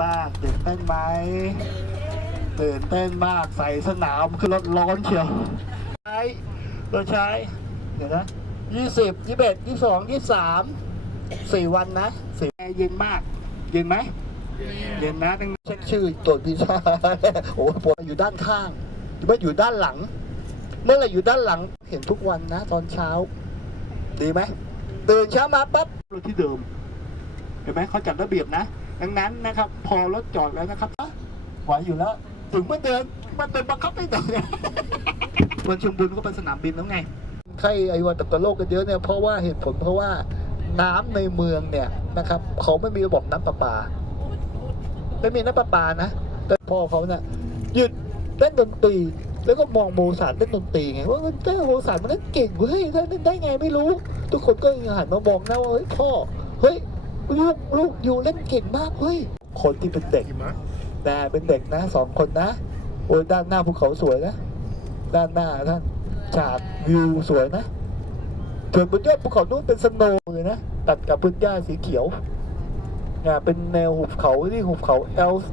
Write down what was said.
บ้างตื่นเต้นไหมตื่นเต้นมากใส่สนามคือรถร้อนเชียวใช้รถใช้ เดี๋ยวนะยี่สิบยี่สิบเอ็ดยี่สิบสองยี่สิบสามสี่วันนะสี่เย็นมาก เย็นไหมเย็นนะต้องเช็คชื่อตรวจวีซ่าโอ้โหปวดอยู่ด้านข้างไม่อยู่ด้านหลัง เมื่อไหรอยู่ด้านหลังเห็นทุกวันนะ ตอนเช้า ดีไหมตื่นเช้ามาปั๊บรถที่เดิมเห็นไหมเขาจัดระเบียบนะ ดังนั้นนะครับ พอรถจอดแล้วนะครับไหวอยู่แล้ว ถึงมื่อเดินมันเป็นบังคับไม่ได้วันชมบุญก็เป็นสนามบินแล้วไงใครไอวันตะกโลกกันเยอะเนี่ยเพราะว่าเหตุผลเพราะว่าน้ำในเมืองเนี่ยนะครับเขาไม่มีระบบน้ำประปาไม่มีน้ำประปานะแต่พ่อเขาเนี่ยหยุดเล่นดนตรีแล้วก็มองโมซาร์ทเล่นดนตรีไงว่าเต้นโมซาร์ทมันเล่นเก่งเว้ยเล่นได้ไงไม่รู้ ทุกคนก็หันมามองนะว่าเฮ้ยพ่อเฮ้ย ลูกลูกอยู่เล่นเก่งมากเฮ้ย คนที่เป็นเด็กนะเป็นเด็กนะสองคนนะโอ้ยด้านหน้าภูเขาสวยนะ ด้านหน้าท่านฉากวิวสวยนะส่วนบนยอดภูเขานู้นเป็นสโนว์เลยนะ ตัดกับพื้นหญ้าสีเขียวเนี่ยเป็นแนวหุบเขาที่หุบเขาเอลส์